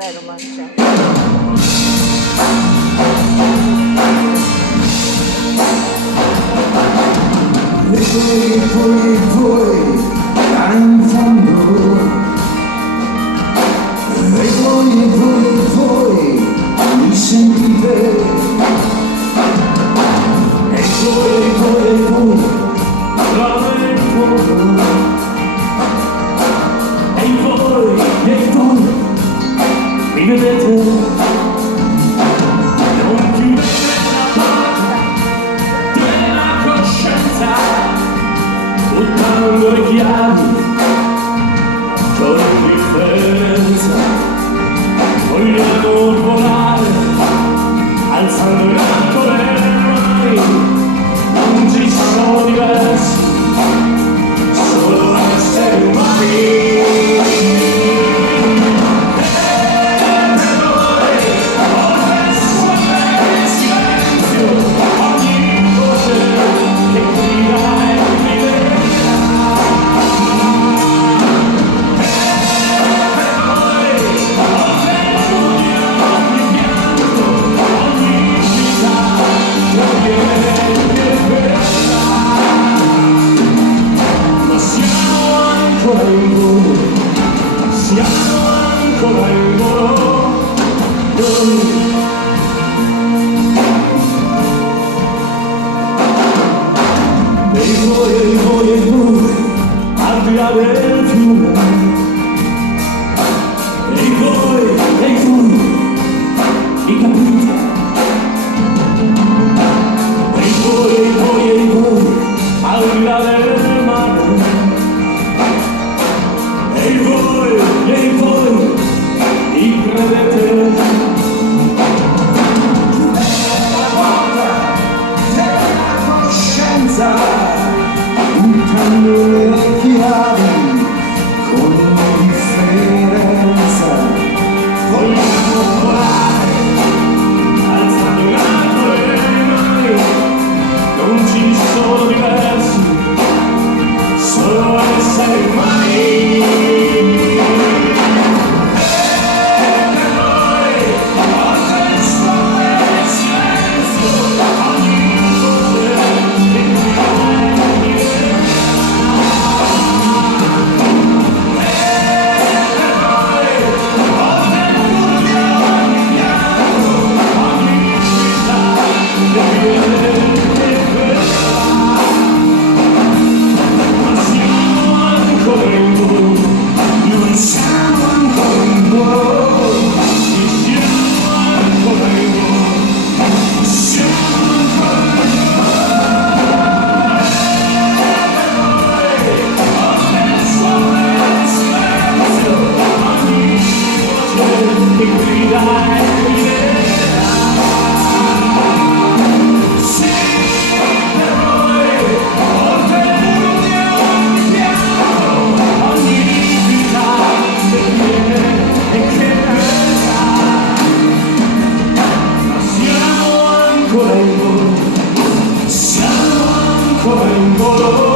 Vero, Marcia? E voi, là in fondo, e voi, mi sentite, e voi, là in fondo, e voi, mi vedete. Buttando le chiavi con differenza, vogliamo volare alzando le mani, non ci sono diversi, solo esseri umani. Siamo ancora in volo, e voi, al di là del fiume, e voi, mi capite? E voi, al di là del mare, e voi, mi credete? La porta della coscienza, buttando le chiavi con differenza, vogliamo volare, alzando le mani, non ci sono diversi, solo esseri umani. Siamo ancora in volo.